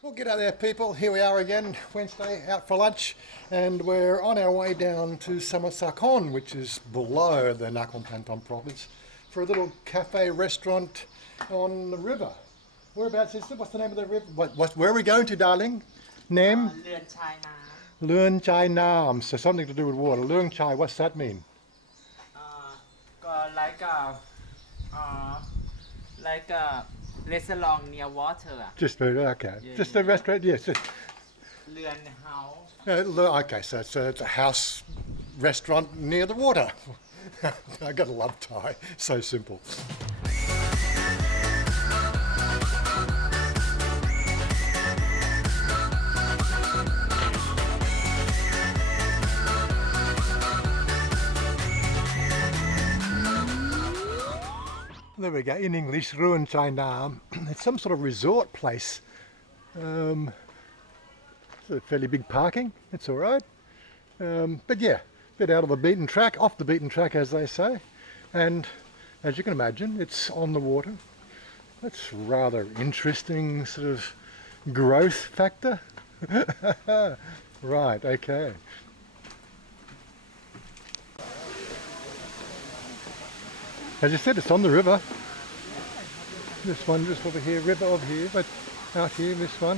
Well, g'day there people, here we are again, Wednesday, out for lunch, and we're on our way down to Samut Sakhon, which is below the Nakhon Pathom province, for a little cafe restaurant on the river. Whereabouts is it? What's the name of the river? Where are we going to, darling? Name? Ruen China. Luen Chai Nam, so something to do with water. Luen Chai, what's that mean? Like a restaurant near water. Just, okay, Yeah, just yeah. a restaurant, yes. Ruen house. Okay, so it's a house restaurant near the water. I gotta love Thai, so simple. There we go, in English, Ruen Chai Nam. It's some sort of resort place. It's a fairly big parking, it's alright. But yeah, a bit out of the beaten track, off the beaten track as they say. And as you can imagine, it's on the water. That's rather interesting sort of growth factor. Right, okay. As you said, it's on the river. This one just over here, river over here, but out here, this one.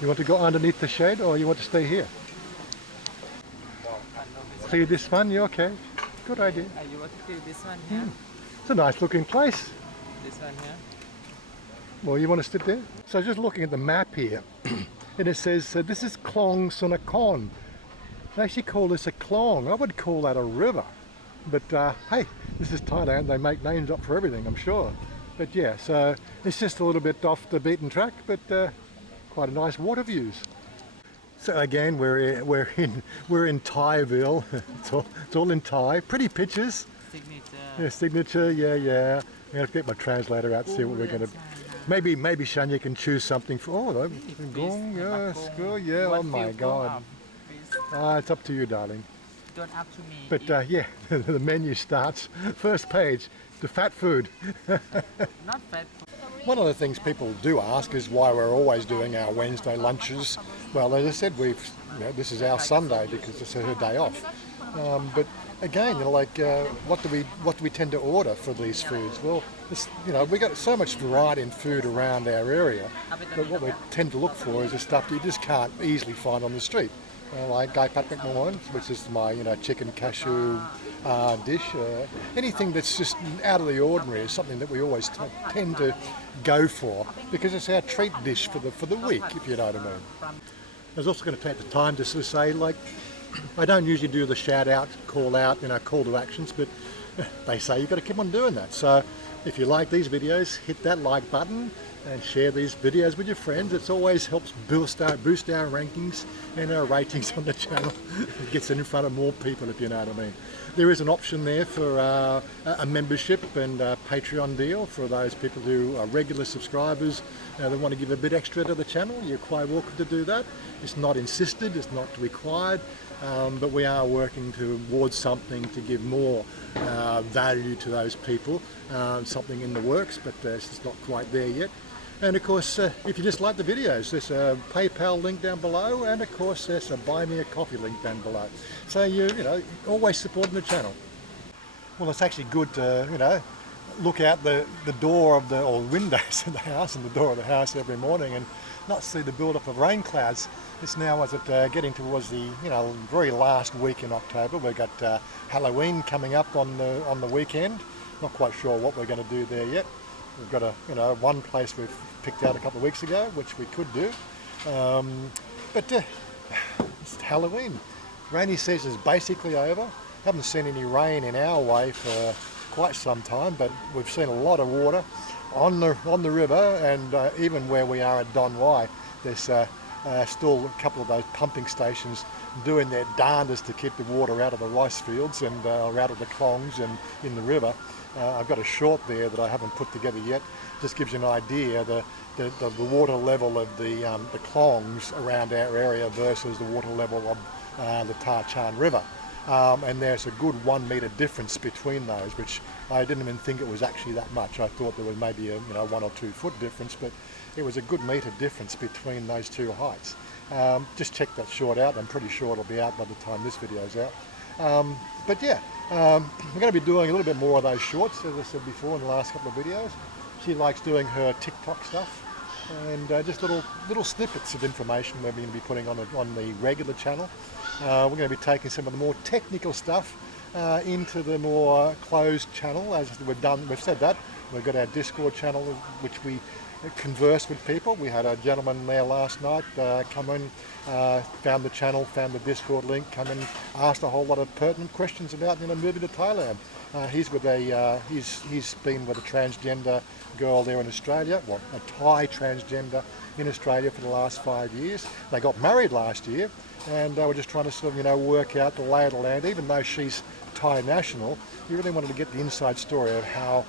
You want to go underneath the shade or you want to stay here? Clear this one, you okay? Good idea. You want to do this one here? It's a nice looking place. This one here? Well, you want to sit there? So just looking at the map here, and it says this is Klong Sunak Hon. They actually call this a klong. I would call that a river. But hey, this is Thailand, they make names up for everything, I'm sure. But yeah, so it's just a little bit off the beaten track, but quite a nice water views. So again, we're in Thaiville. It's all in Thai. Pretty pictures. Signature. Yeah, signature. Yeah. I'm gonna get my translator out to see what we're gonna. Maybe Chanya can choose something for. Oh, gong, yes, good. Yeah. Oh my God. It's up to you, darling. Don't up to me. But yeah, the menu starts. First page, the fat food. Not fat. One of the things people do ask is why we're always doing our Wednesday lunches. Well, as I said, this is our Sunday because it's her day off. But again, what do we tend to order for these foods? Well, we got so much variety in food around our area, but what we tend to look for is the stuff that you just can't easily find on the street. Like PopeKael, which is my chicken cashew dish. Anything that's just out of the ordinary is something that we always tend to go for because it's our treat dish for the week, if you know what I mean. I was also going to take the time to sort of say, I don't usually do the shout out, call out, call to actions, but they say you've got to keep on doing that. So if you like these videos, hit that like button and share these videos with your friends. It always helps boost our rankings and our ratings on the channel. It gets it in front of more people, if you know what I mean. There is an option there for a membership and a Patreon deal for those people who are regular subscribers that want to give a bit extra to the channel. You're quite welcome to do that. It's not insisted, it's not required, but we are working towards something to give more value to those people. Something in the works, but it's just not quite there yet. And of course, if you just like the videos, there's a PayPal link down below, and of course there's a Buy Me a Coffee link down below. So you always supporting the channel. Well, it's actually good to look out the door of or windows of the house and the door of the house every morning and not see the build-up of rain clouds. It's now as it getting towards the very last week in October. We've got Halloween coming up on the weekend. Not quite sure what we're going to do there yet. We've got one place we've picked out a couple of weeks ago, which we could do. But it's Halloween. Rainy season's basically over. Haven't seen any rain in our way for quite some time, but we've seen a lot of water on the river, and even where we are at Don Wai, there's still a couple of those pumping stations doing their darndest to keep the water out of the rice fields and or out of the klongs and in the river. I've got a short there that I haven't put together yet. Just gives you an idea the water level of the klongs around our area versus the water level of the Ta Chan River. And there's a good 1 metre difference between those, which I didn't even think it was actually that much. I thought there was maybe a 1 or 2 foot difference, but it was a good metre difference between those two heights. Just check that short out. I'm pretty sure it'll be out by the time this video's out. But yeah, we're going to be doing a little bit more of those shorts, as I said before in the last couple of videos. She likes doing her TikTok stuff, and just little snippets of information we're going to be putting on the regular channel. We're going to be taking some of the more technical stuff into the more closed channel. As we've said that. We've got our Discord channel, which we converse with people. We had a gentleman there last night come in, found the channel, found the Discord link, come in, asked a whole lot of pertinent questions about moving to Thailand. He's been with a transgender girl there in Australia, well, a Thai transgender in Australia for the last 5 years. They got married last year, and they were just trying to sort of work out the lay of the land. Even though she's Thai national, he really wanted to get the inside story of how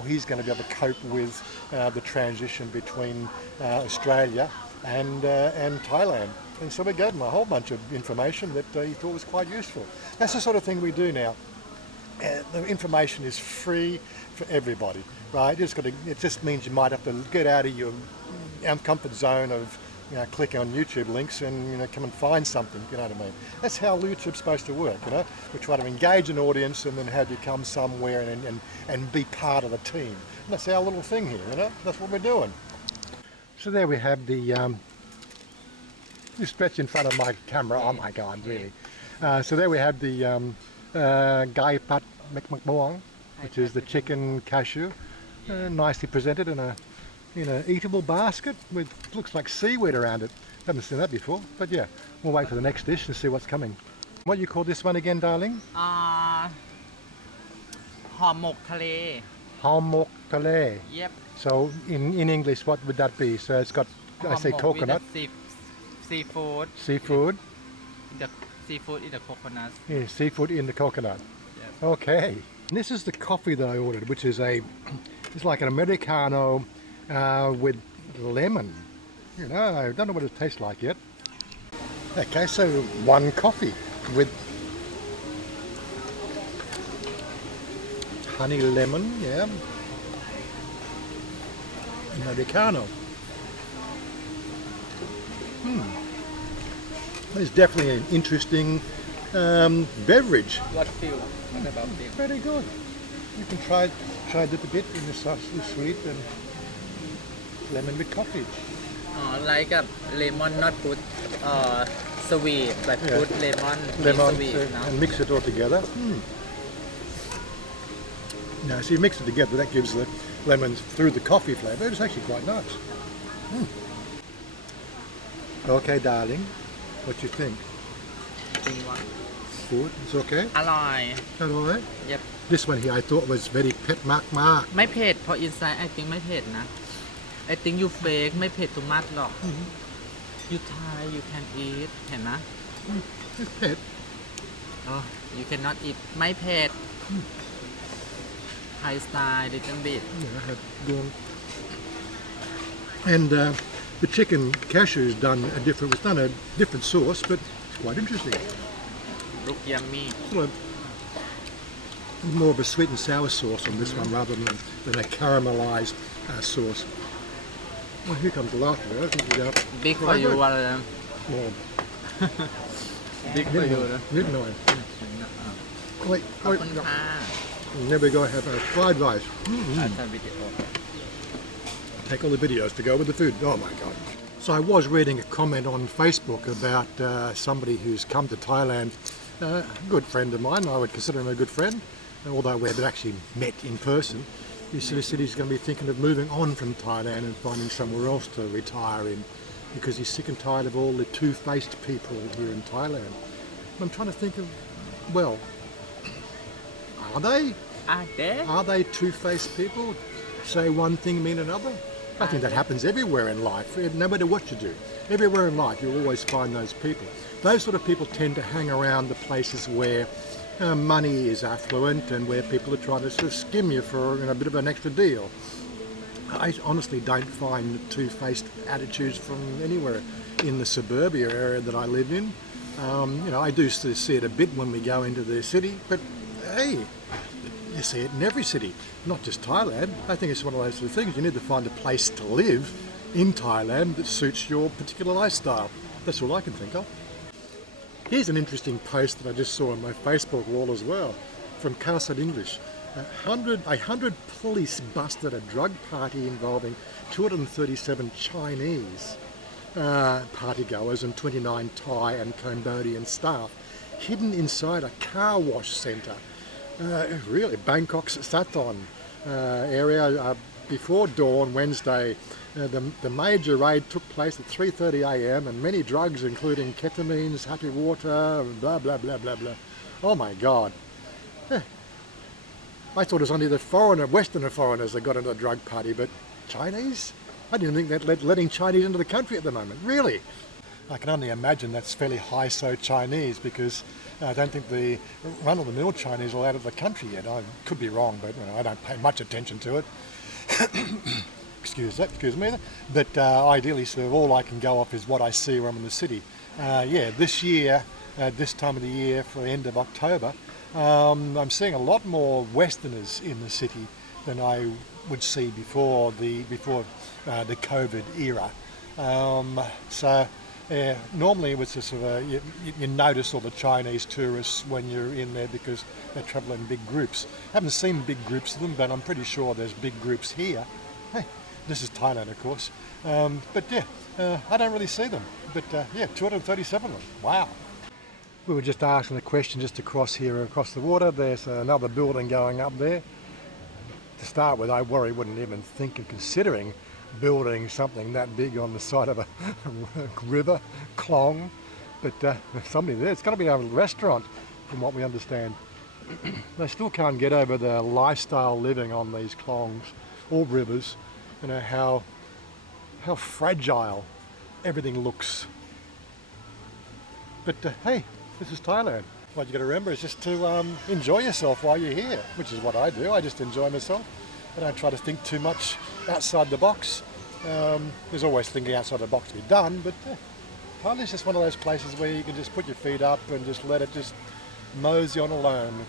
he's going to be able to cope with the transition between Australia and Thailand. And so we gave him a whole bunch of information that he thought was quite useful. That's the sort of thing we do now. The information is free for everybody, right? It just means you might have to get out of your comfort zone of clicking on YouTube links and come and find something, you know what I mean? That's how YouTube's supposed to work, We try to engage an audience and then have you come somewhere and be part of the team. And that's our little thing here, That's what we're doing. So there we have the, you stretch in front of my camera, oh my God, really. So there we have the Gai Pat Mekmakmoang, which is the chicken cashew, nicely presented in a eatable basket with looks like seaweed around it. Haven't seen that before, but yeah, we'll wait for the next dish and see what's coming. What do you call this one again, darling? Hom mok thale. Hom mok thale. Yep. So in English, what would that be? So it's got, I say coconut. Seafood. Seafood. The seafood in the coconut. Yeah, seafood in the coconut. Yep. Okay. And this is the coffee that I ordered, which is it's like an Americano with lemon. I don't know what it tastes like yet. Okay, so one coffee with honey lemon, yeah. Americano. It's definitely an interesting beverage. What about feel? Very good. You can try it a bit in the sauce, the sweet and lemon with coffee. Like a lemon, not put sweet, but put lemon sweet, and mix it all together. Now, so you mix it together, that gives the lemons through the coffee flavour. It's actually quite nice. Okay, darling, what do you think? Food, it's okay? อร่อย Alright. Yep. This one here I thought was very pet mark. ไม่เผ็ดเพราะ inside I think ไม่เผ็ดนะ I think you fake ไม่เผ็ด too much หรอก You Thai you can eat เห็นไหม It's pet. Oh you cannot eat ไม่เผ็ด Thai style little bit. Yeah, I had gone. And the chicken cashew is done a different sauce, but it's quite interesting. Look yummy. Sort of more of a sweet and sour sauce on this one rather than a caramelized sauce. Well, here comes the laughter. I think you got Big for you ว่าเลย more. Big for you นะ Midnight. Wait, ขอบคุณค่ะ There we go. Have a fried rice. อาจารย์วิดีโอ Take all the videos to go with the food. Oh my God. So I was reading a comment on Facebook about somebody who's come to Thailand, a good friend of mine. I would consider him a good friend, although we haven't actually met in person. He sort of said he's going to be thinking of moving on from Thailand and finding somewhere else to retire in because he's sick and tired of all the two-faced people here in Thailand. And I'm trying to think of, well, are they? Are they two-faced people? Say one thing, mean another? I think that happens everywhere in life, no matter what you do. Everywhere in life, you'll always find those people. Those sort of people tend to hang around the places where money is affluent and where people are trying to sort of skim you for a bit of an extra deal. I honestly don't find two-faced attitudes from anywhere in the suburbia area that I live in. I do sort of see it a bit when we go into the city, but hey, you see it in every city, not just Thailand. I think it's one of those sort of things. You need to find a place to live in Thailand that suits your particular lifestyle. That's all I can think of. Here's an interesting post that I just saw on my Facebook wall as well, from Karsat English. 100 police busted a drug party involving 237 Chinese partygoers and 29 Thai and Cambodian staff hidden inside a car wash centre. Really, Bangkok's Sathon area before dawn Wednesday. The major raid took place at 3:30 a.m. and many drugs, including ketamines, happy water, blah, blah, blah, blah, blah. Oh my God. I thought it was only the Westerner foreigners that got into the drug party, but Chinese? I didn't think that letting Chinese into the country at the moment. Really? I can only imagine that's fairly high-so Chinese, because I don't think the run-of-the-mill Chinese are allowed out of the country yet. I could be wrong, but I don't pay much attention to it. Excuse me. But ideally, sort of all I can go off is what I see when I'm in the city. This year, this time of the year, for the end of October, I'm seeing a lot more Westerners in the city than I would see before the COVID era. Normally it was a sort of you notice all the Chinese tourists when you're in there because they travel in big groups. I haven't seen big groups of them, but I'm pretty sure there's big groups here. Hey, this is Thailand, of course. I don't really see them. But 237 of them. Wow. We were just asking a question just across the water. There's another building going up there. To start with, I wouldn't even think of considering building something that big on the side of a river, klong. But there's somebody there. It's going to be a restaurant, from what we understand. They still can't get over the lifestyle living on these klongs or rivers. You know how fragile everything looks. But hey, this is Thailand. What you got to remember is just to enjoy yourself while you're here, which is what I do. I just enjoy myself. I don't try to think too much outside the box. There's always thinking outside the box to be done, but Thailand's just one of those places where you can just put your feet up and just let it just mosey on along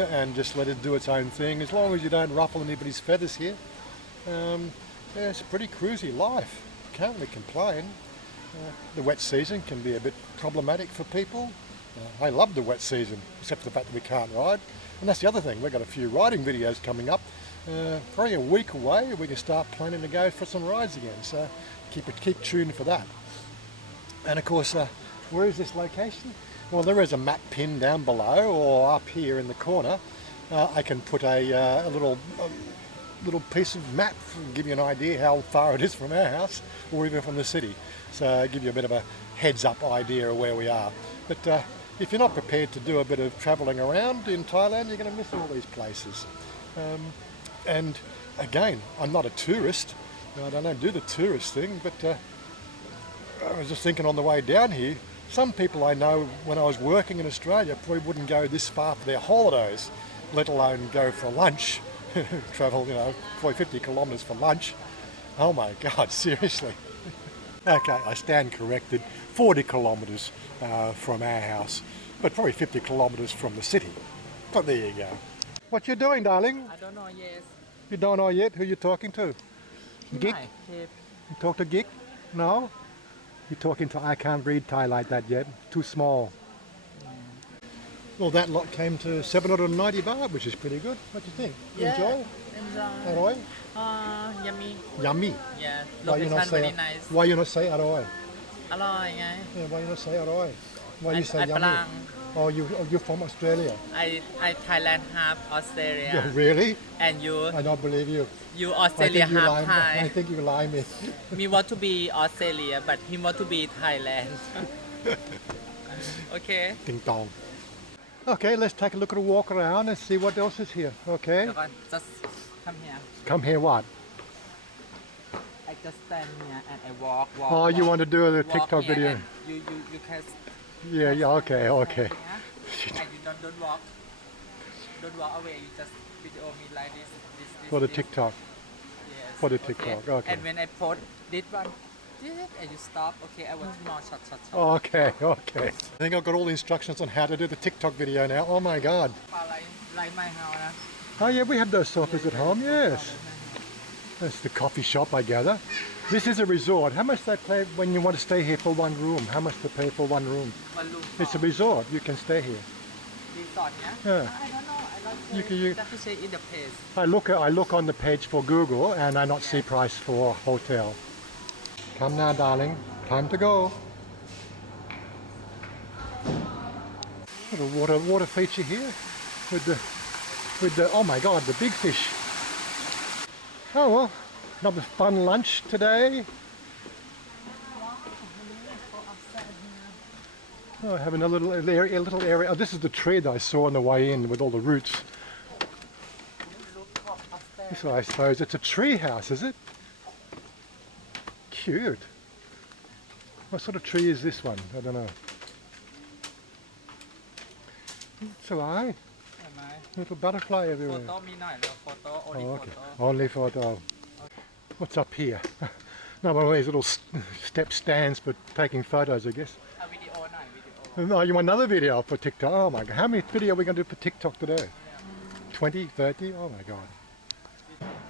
and just let it do its own thing. As long as you don't ruffle anybody's feathers here, it's a pretty cruisy life. Can't really complain. The wet season can be a bit problematic for people. I love the wet season, except for the fact that we can't ride. And that's the other thing, we've got a few riding videos coming up. Probably a week away, we can start planning to go for some rides again. So keep tuned for that. And of course, where is this location? Well, there is a map pin down below, or up here in the corner. I can put a little piece of map to give you an idea how far it is from our house, or even from the city. So give you a bit of a heads-up idea of where we are. But if you're not prepared to do a bit of travelling around in Thailand, you're going to miss all these places. And again, I'm not a tourist. I don't do the tourist thing, but I was just thinking on the way down here, some people I know when I was working in Australia probably wouldn't go this far for their holidays, let alone go for lunch. Travel, 50 kilometres for lunch. Oh my God, seriously. Okay, I stand corrected. 40 kilometres from our house, but probably 50 kilometres from the city. But there you go. What you doing, darling? I don't know yet. You don't know yet who you're talking to? Geek? Hey, You talk to Geek? No? You're talking to I can't read Thai like that yet. Too small. Well, that lot came to 790 baht, which is pretty good. What do you think? Enjoy? Aroy? Yummy. Yummy. Yeah, Why you not location say? very nice. Why you not say aroy? อร่อยไง Yeah, why you not say aroy? Why you say ไอ้ฝ yummy? รั่ง Oh, you're from Australia? I Thailand half Australia Yeah, really? and you I don't believe you. Australia half I Thai think you lie me. me want to be Australia but he want to be Thailand okay Ding dong. Okay, let's take a look at a walk around and see what else is here. Okay. เดี๋ยวก่อน just come here Come here, what? I just stand here and I walk Oh, you want to do the walk TikTok here video? and you can Yeah, okay. and you don't walk away you just video me like this For the this. TikTok. Yes, For the TikTok, okay. And when I post this one, and you stop, okay, I want more shot. Okay. I think I've got all the instructions on how to do the TikTok video now. Oh my God. Like my house, Oh yeah, we have those sofas at home, yes. That's the coffee shop, I gather. This is a resort. How much they pay when you want to stay here for one room? How much they pay for one room? One room. It's a resort. You can stay here. Resort, yeah? Yeah. I don't know. I not You can- you- have to say in the place. I look on the page for Google and I not see price for hotel. Come now, darling. Time to go. What a water feature here with the oh my God, the big fish. Oh well, another fun lunch today. Oh, having a little area. Oh, this is the tree that I saw on the way in with all the roots. This, I suppose, it's a tree house, is it? Cute. What sort of tree is this one? I don't know. It's alright. ใช่ไหม Little butterfly โฟ everywhere. โต้มีหน่อยแล้วโฟโต้ only Oh, okay. photo Only photo. What's up here? Not one of these little step stands for taking photos, I guess. เอาวิดีโอหน่อยวิดีโอ Oh, you want another video for TikTok? Oh my God. How many video are we going to do for TikTok today? 20, 30? Oh my God.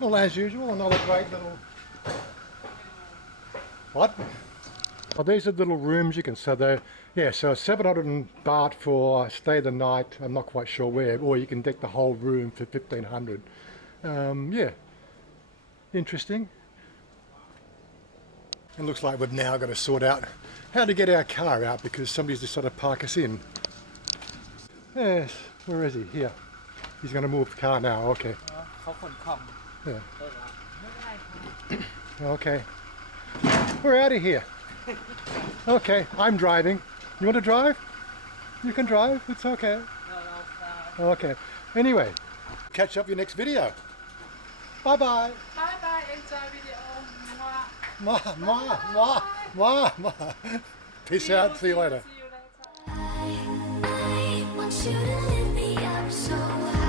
Well, as usual, another great little... What? Oh, these are little rooms you can... So they're... Yeah, so 700 baht for stay the night. I'm not quite sure where. Or you can deck the whole room for 1,500. Yeah. Interesting. It looks like we've now got to sort out how to get our car out because somebody's decided to park us in. Yes, where is he? Here. He's going to move the car now. Okay. เขาขนของ Yeah. Okay. We're out of here. Okay, I'm driving. You want to drive? You can drive. It's okay. Okay. Anyway, catch up your next video. Bye bye. Bye bye enjoy video Peace out. See you later. See you later I want you to lift me up so high.